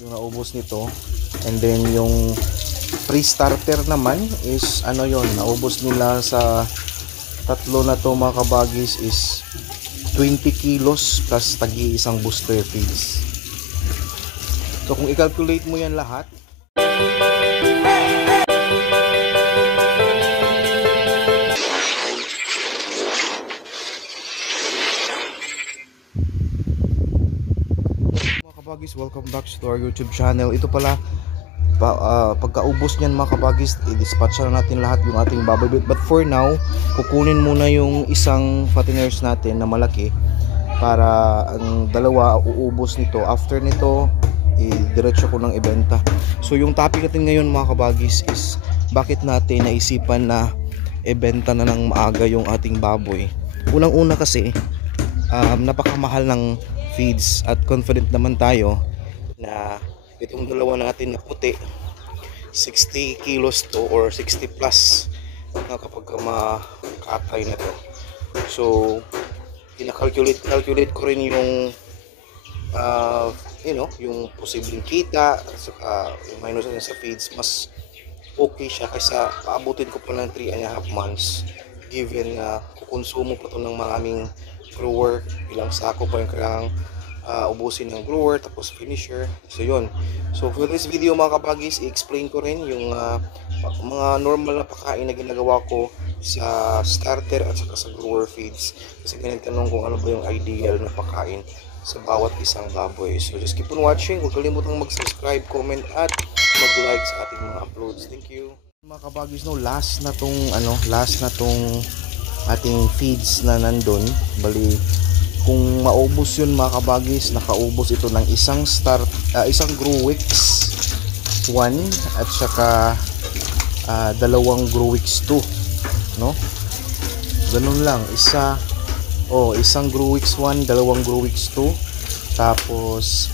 yung naubos nito. And then yung pre-starter naman is ano yon, naubos nila sa tatlo na to mga kabagis is 20 kilos plus tagi isang booster feeds. So kung i-calculate mo yan lahat, mga kabagis, welcome back to our YouTube channel. Ito pala, pagkaubos niyan mga kabagis, i-dispatch na natin lahat yung ating baboy. But for now, kukunin muna yung isang fatteners natin na malaki para ang dalawa uubos nito. After nito, diretso ko ng ibenta. So yung topic natin ngayon mga kabagis is bakit natin naisipan na ibenta na ng maaga yung ating baboy. Unang-una kasi napakamahal ng feeds at confident naman tayo na itong dalawa natin na puti 60 kilos to or 60 plus na kapag makatay na to. So calculate ko rin yung yung posibleng kita at saka yung minus na sa feeds. Mas okay siya kaysa paabutin ko pa ng 3.5 months given na kukonsumo pa to ng maraming grower. Ilang sako pa yung kailangang ubusin ng grower tapos finisher. So yun, so for this video mga kabagis, i-explain ko rin yung mga normal na pagkain na ginagawa ko sa starter at saka sa grower feeds, kasi nagtanong kung ano ba yung ideal na pagkain sa bawat isang baboy. So just keep on watching. Huwag kalimutang mag-subscribe, comment at mag-like sa ating mga uploads. Thank you mga kabagis. No, last na tong ating feeds na nandun. Bali, kung maubos yun mga kabagis, nakaubos ito ng isang Growix 1 at saka dalawang Growix 2, no? Ganun lang, isang Growix 1, dalawang Growix 2. Tapos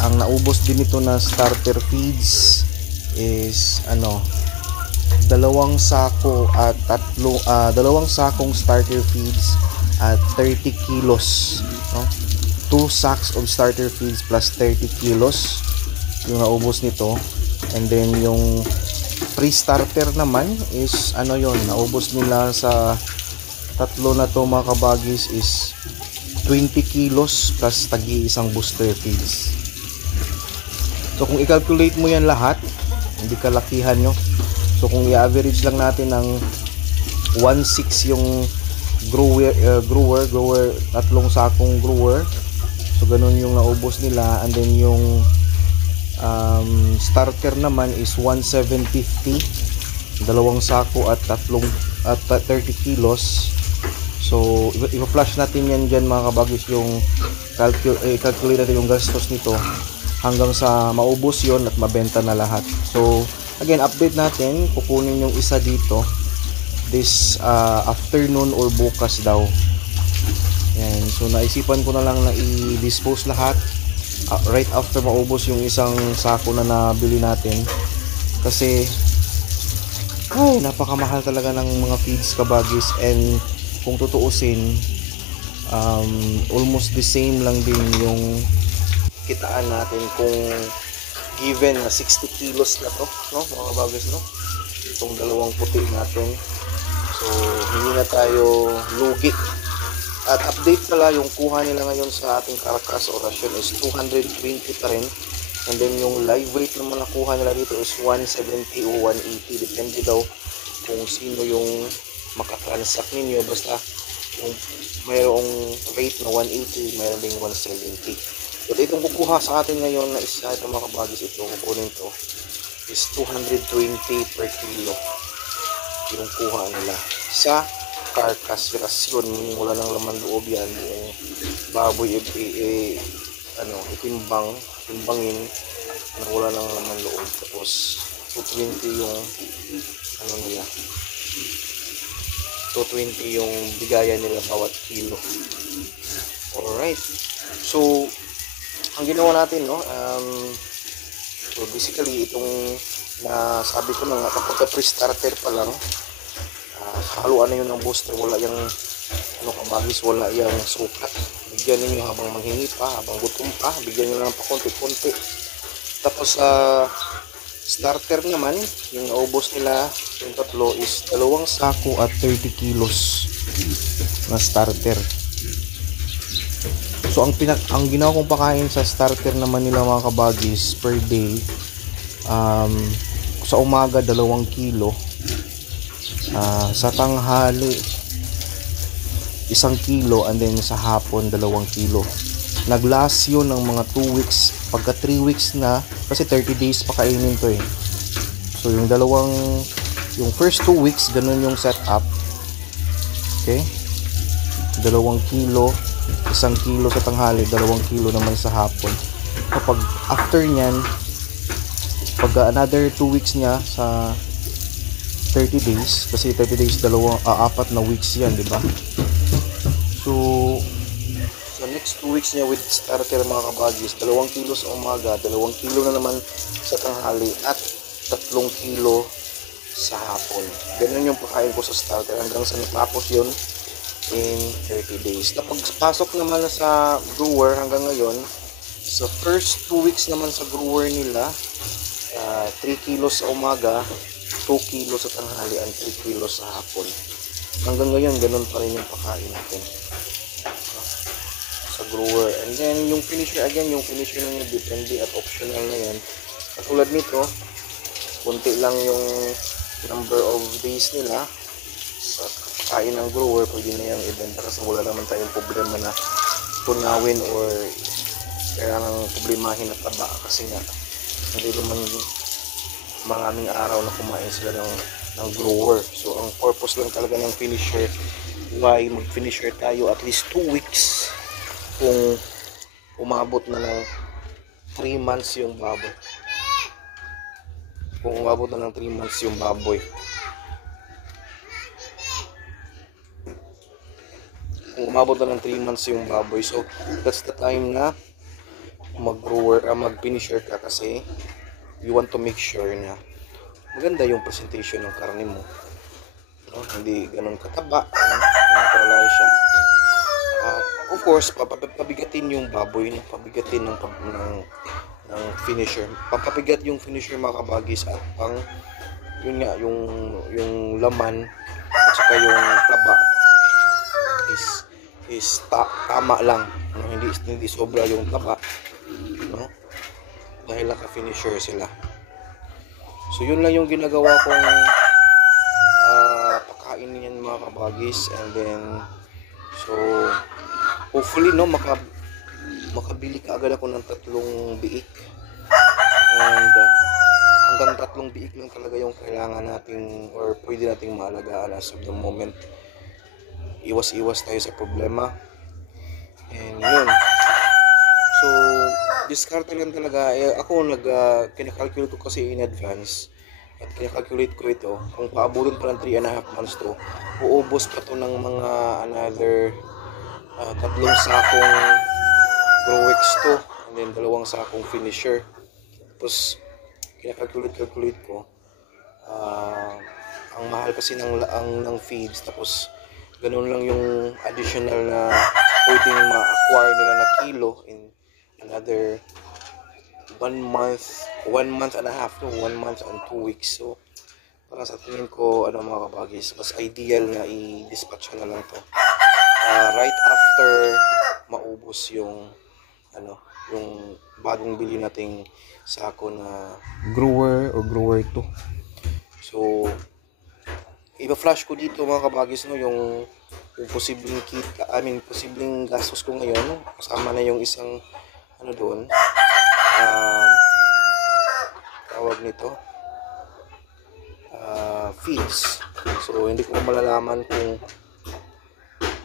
ang naubos din ito na starter feeds is dalawang sakong starter feeds at 30 kilos, no? 2 sacks of starter feeds plus 30 kilos yung naubos nito. And then yung pre-starter naman is naubos nila sa tatlo na to mga kabagis is 20 kilos plus tagi isang booster feeds. So kung i-calculate mo yan lahat, hindi kalakihan nyo. So kung i-average lang natin ng 1.6 yung grower, tatlong sakong grower, so ganun yung naubos nila. And then yung starter naman is 1.750, dalawang sako at 30 kilos. So i-flash natin yan dyan mga kabagis, yung calculate natin yung gastos nito hanggang sa maubos yon at mabenta na lahat. So again, update natin, kukunin yung isa dito this afternoon or bukas daw. Yan. So naisipan ko na lang na i-dispose lahat right after maubos yung isang sako na nabili natin, kasi napakamahal talaga ng mga feeds kabagis. And kung tutuusin, almost the same lang din yung kitaan natin kung given na 60 kilos na to, no mga kabagis, no, itong dalawang puti natin. So hindi na tayo lugi. At update pala, yung kuha nila ngayon sa ating carcass o ration is 220 pa rin. And then yung live weight naman nakuha nila dito is 170 o 180, depende daw kung sino yung makatransact ninyo. Basta kung mayroong rate na 180, mayroong ding 170. But itong kukuha sa atin ngayon na isa, itong mga kabagis, ito kukunin to is 220 per kilo yung kuha nila sa carcass relasyon. Wala nang laman loob yan, yung baboy timbangin na wala nang laman loob. Tapos 220 yung nila, 220 yung bigayan nila bawat kilo. Alright, so ang ginawa natin, no, so basically itong sabi ko na nga, kapag pre-starter pa lang, haluan na yun ng booster, wala yung kabagis, wala yung sukat, bigyan ninyo habang manghingi pa, habang gutom pa, bigyan nyo lang pa konti-konti. Tapos starter naman, yung naubos nila yung tatlo is 2 sako at 30 kilos na starter. So ang ginawa kong pakain sa starter naman nila mga kabagis per day, sa umaga 2 kilo, sa tanghali 1 kilo, and then sa hapon 2 kilo. Nag-last yun ng mga 2 weeks. Pagka 3 weeks na, kasi 30 days pa kainin to eh. So yung first 2 weeks, ganun yung setup. Okay? 2 kilo, 1 kilo sa tanghali, 2 kilo naman sa hapon. Kapag after nyan, pag another 2 weeks niya sa 30 days, kasi 30 days, 4 na weeks yan, di ba? So sa next 2 weeks niya with starter mga kabagis, 2 kilo sa umaga, 2 kilo na naman sa tanghali, at 3 kilo sa hapon. Ganun yung pakain ko sa starter hanggang sa natapos yun in 30 days. Kapag pasok naman sa grower hanggang ngayon, sa first 2 weeks naman sa grower nila, 3 kilos sa umaga, 2 kilos sa tanghali, and 3 kilos sa hapon. Hanggang ngayon, ganun pa rin yung pakain natin sa grower. And then yung finisher, again, yung finisher na yun, depende at optional na yan. Katulad nito, kunti lang yung number of days nila sa pakain ng grower, pwede na yung ibenta kasi wala naman tayong problema na tunawin or kailangan problemahin na taba, kasi nga hindi naman maraming araw na kumain sila ng grower. So ang purpose lang talaga ng finisher, why mag-finisher tayo at least 2 weeks kung umabot na ng 3 months yung baboy. Kung umabot na ng 3 months yung baboy. Kung umabot na ng 3 months yung baboy. So that's the time na mag-finisher ka, kasi you want to make sure na maganda yung presentation ng karne mo. No? Hindi ganun kataba, naturalize siya. Of course, pabigatin yung baboy, pabigatin ng finisher. Pampabigat yung finisher mga kabagis, at yun nga, yung laman at saka yung taba is tama lang, no? Hindi sobra yung taba, no? Dahil naka-finisher sila. So yun lang yung ginagawa kong pakain niyan mga kabagis. And then so hopefully no makabili ka agad ako ng 3 biik, and hanggang 3 biik lang talaga yung kailangan nating or pwede nating maalagaan as of the moment. Iwas tayo sa problema, and yun. So discard lang talaga. Ako kinakalculate ko kasi in advance, at kinakalculate ko ito kung paabutin pa ng 3.5 months to, uubos pa to ng mga another 3 sakong Growex to, and then 2 sakong finisher. Tapos kinakalculate ko, ang mahal kasi ng feeds, tapos ganun lang yung additional na pwedeng ma-acquire nila na kilo in another 1 month and a half, no? 1 month and 2 weeks. So para sa tingin ko, mga kabagis, mas ideal na i-dispatch na lang to right after maubos yung yung bagong bili nating sako na grower o grower 2. So iba-flash ko dito mga kabagis, no, yung posibleng posibleng gastos ko ngayon, kasama na yung isang doon, tawag nito feeds. So hindi ko malalaman kung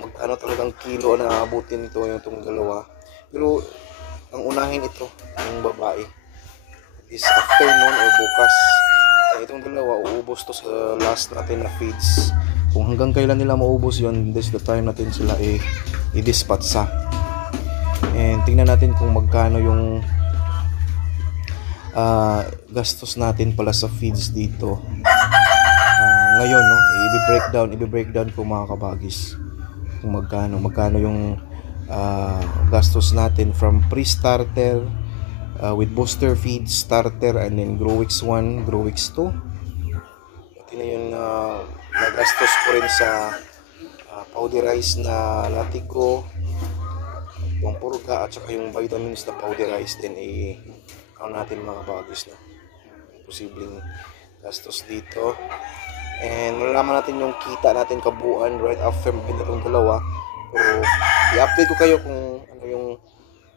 magkano talagang kilo na abutin nito yung itong dalawa, pero ang unahin ito, yung babae, is afternoon or bukas. Itong dalawa uubos to sa last natin na feeds. Kung hanggang kailan nila maubos yun, this the time natin sila i-dispatch sa. And tingnan natin kung magkano yung gastos natin pala sa feeds dito ngayon, no? I-breakdown ko mga kabagis kung magkano yung gastos natin from pre-starter, with booster feed, starter, and then Growix 1, Growix 2. Pati na yun nagastos ko rin sa powderized na Latigo, yung purga, at saka yung vitamins na powderized. Then natin mga bagis na posibleng gastos dito. And malalaman natin yung kita natin kabuuan right after mabenta itong dalawa. Pero i-update ko kayo kung ano yung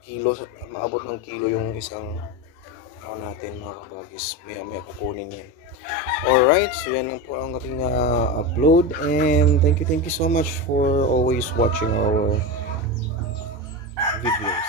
kilo, maabot ng kilo yung isang natin mga kabagis. Maya kukunin yan. Alright, so yan lang po ang ating upload. And thank you so much for always watching our videos.